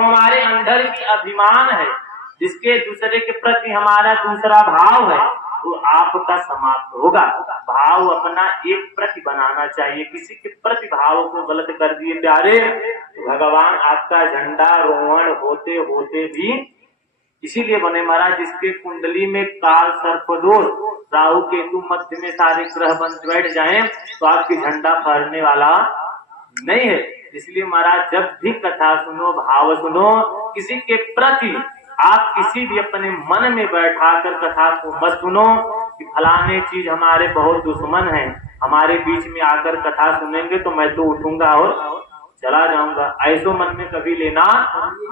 जो हमारे अंदर की अभिमान है, जिसके दूसरे के प्रति हमारा दूसरा भाव है, वो आपका समाप्त होगा। भाव अपना एक प्रति बनाना चाहिए, किसी के प्रति भाव को गलत कर दिए प्यारे तो भगवान आपका झंडा रोहण होते होते भी इसीलिए बने महाराज, जिसके कुंडली में काल सर्पदोष राहु केतु मध्य में सारे ग्रह बन बैठ जाएं तो आपकी झंडा फहरने वाला नहीं है। इसलिए महाराज जब भी कथा सुनो, भाव सुनो, किसी के प्रति आप किसी भी अपने मन में बैठा कर कथा को मत सुनो कि फलाने चीज हमारे बहुत दुश्मन है, हमारे बीच में आकर कथा सुनेंगे तो मैं तो उठूंगा और चला जाऊंगा, ऐसो मन में कभी लेना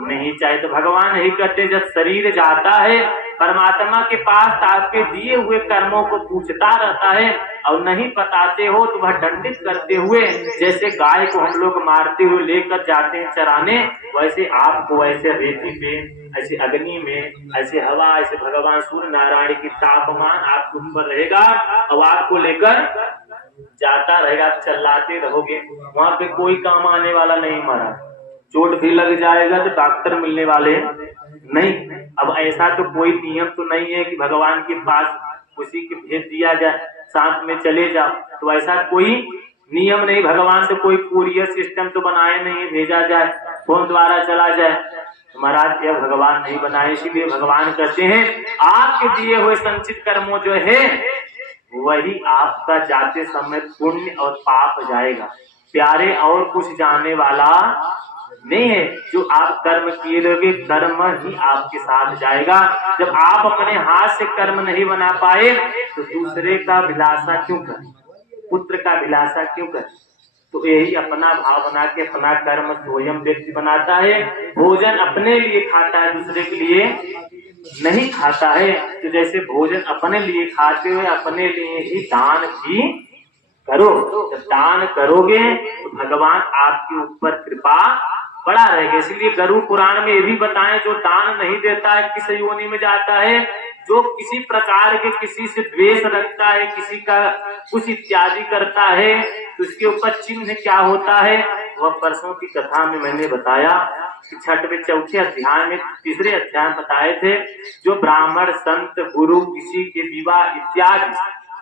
नहीं चाहिए। तो भगवान यही कहते, जब शरीर जाता है परमात्मा के पास आपके दिए हुए कर्मों को पूछता रहता है और नहीं बताते हो तो वह दंडित करते हुए, जैसे गाय को हम लोग मारते हुए लेकर जाते हैं चराने, वैसे आपको ऐसे रेती पे, ऐसे अग्नि में, ऐसे हवा, ऐसे भगवान सूर्य नारायण की तापमान आपके ऊपर रहेगा और आपको लेकर जाता रहेगा, चलाते रहोगे। वहां पे कोई काम आने वाला नहीं महाराज, चोट भी लग जाएगा तो डॉक्टर मिलने वाले नहीं। अब ऐसा तो कोई नियम तो नहीं है कि भगवान के पास उसी के भेज दिया जाए, साथ में चले जाओ, तो ऐसा कोई नियम नहीं। भगवान तो कोई कुरियर सिस्टम तो बनाए नहीं है भेजा जाए, फोन द्वारा चला जाए, महाराज यह भगवान नहीं बनाए। इसीलिए भगवान कहते हैं आपके दिए हुए संचित कर्मों जो है वही आपका जाते समय पुण्य और पाप जाएगा प्यारे, और कुछ जाने वाला नहीं है। जो आप कर्म किए रहोगे कर्म ही आपके साथ जाएगा। जब आप अपने हाथ से कर्म नहीं बना पाए तो दूसरे का विलासा क्यों कर, पुत्र का विलासा क्यों कर। तो यही अपना भाव बना के अपना कर्म स्वयं व्यक्ति बनाता है। भोजन अपने लिए खाता है, दूसरे के लिए नहीं खाता है। तो जैसे भोजन अपने लिए खाते हुए अपने लिए ही दान भी करो। जब दान करोगे तो भगवान आपके ऊपर कृपा बड़ा रहेगा। इसलिए गरुड़ पुराण में ये भी बताएं, जो दान नहीं देता है किस योनि में जाता है। जो किसी प्रकार के किसी से द्वेष रखता है, किसी का कुछ इत्यादि करता है, तो उसके ऊपर चिन्ह क्या होता है वह परसों की कथा में मैंने बताया कि छठवें चौथे अध्याय में तीसरे अध्याय बताए थे। जो ब्राह्मण संत गुरु किसी के विवाह इत्यादि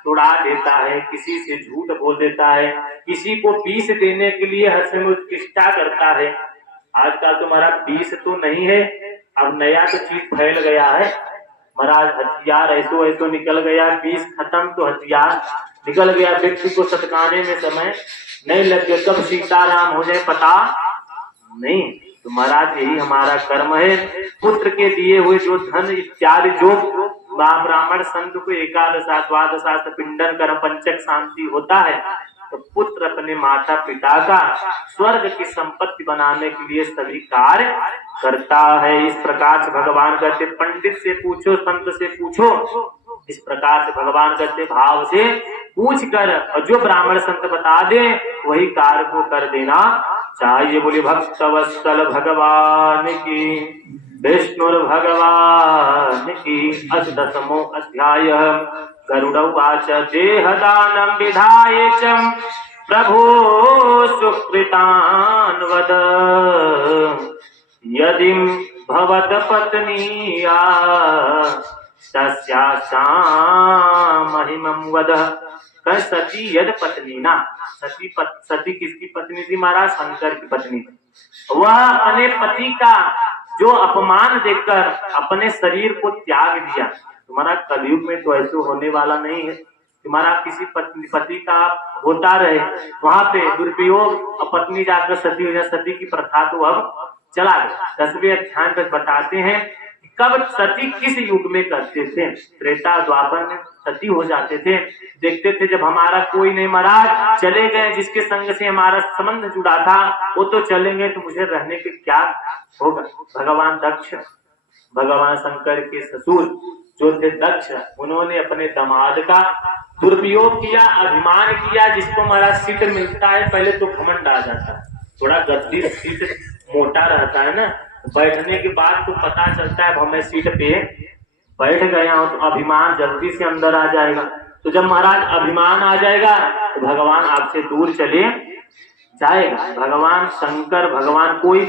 तोड़ा देता है, किसी से झूठ बोल देता है, किसी को विष देने के लिए हर उत्कृष्टा करता है। आजकल तो महाराज विष तो नहीं है, अब नया तो चीज फैल गया है महाराज, हथियार ऐसो निकल गया, विष खत्म तो हथियार निकल गया। व्यक्ति को सटकाने में समय नहीं लग गया, कब सीताराम हो जाए पता नहीं। तो महाराज यही हमारा कर्म है। पुत्र के दिए हुए जो धन इत्यादि जो ब्राह्मण संत को एकादशा द्वादशा पिंडन कर्म पंचक शांति होता है, तो पुत्र अपने माता पिता का स्वर्ग की संपत्ति बनाने के लिए सभी कार्य करता है। इस प्रकार से भगवान कहते पंडित से पूछो, संत से पूछो, इस प्रकार से भगवान कहते भाव से पूछ कर और जो ब्राह्मण संत बता दे वही कार्य को कर देना चाहिए। बोले भक्तवत्सल भगवान की, विष्णुर भगवान की। 10वां अध्याय गरुड़वाच देहदानं विधाय च प्रभो सुकृतान् वद, यदि भवत पत्नीया तस्यासां महिमं वद। सती यद पत्नी ना, सती किसकी पत्नी थी महाराज? शंकर की पत्नी थी। वह अपने पति का जो अपमान देखकर अपने शरीर को त्याग दिया। तुम्हारा कलयुग में तो ऐसे होने वाला नहीं है। तुम्हारा किसी पति का होता रहे, वहां पे दुरुपयोग और पत्नी जाकर सती हो जाए, सती की प्रथा तो अब चला गया। 10वें अध्याय तक बताते हैं कब सती किस युग में करते थे। त्रेता द्वापर में सती हो जाते थे। देखते थे जब हमारा कोई नहीं महाराज, चले गए, जिसके संग से हमारा संबंध जुड़ा था वो तो चलेंगे, तो मुझे रहने के क्या होगा। भगवान दक्ष, भगवान शंकर के ससुर जो थे दक्ष, उन्होंने अपने दामाद का दुरुपयोग किया, अभिमान किया। जिसको हमारा सीट मिलता है पहले तो घमंड आ जाता है, थोड़ा गद्दी सीट मोटा रहता है ना, बैठने के बाद तो पता चलता है अब मैं सीट पे बैठ गया हूं, तो अभिमान जल्दी से अंदर आ जाएगा। तो जब महाराज अभिमान आ जाएगा तो भगवान आपसे दूर चले जाएगा। भगवान शंकर, भगवान कोई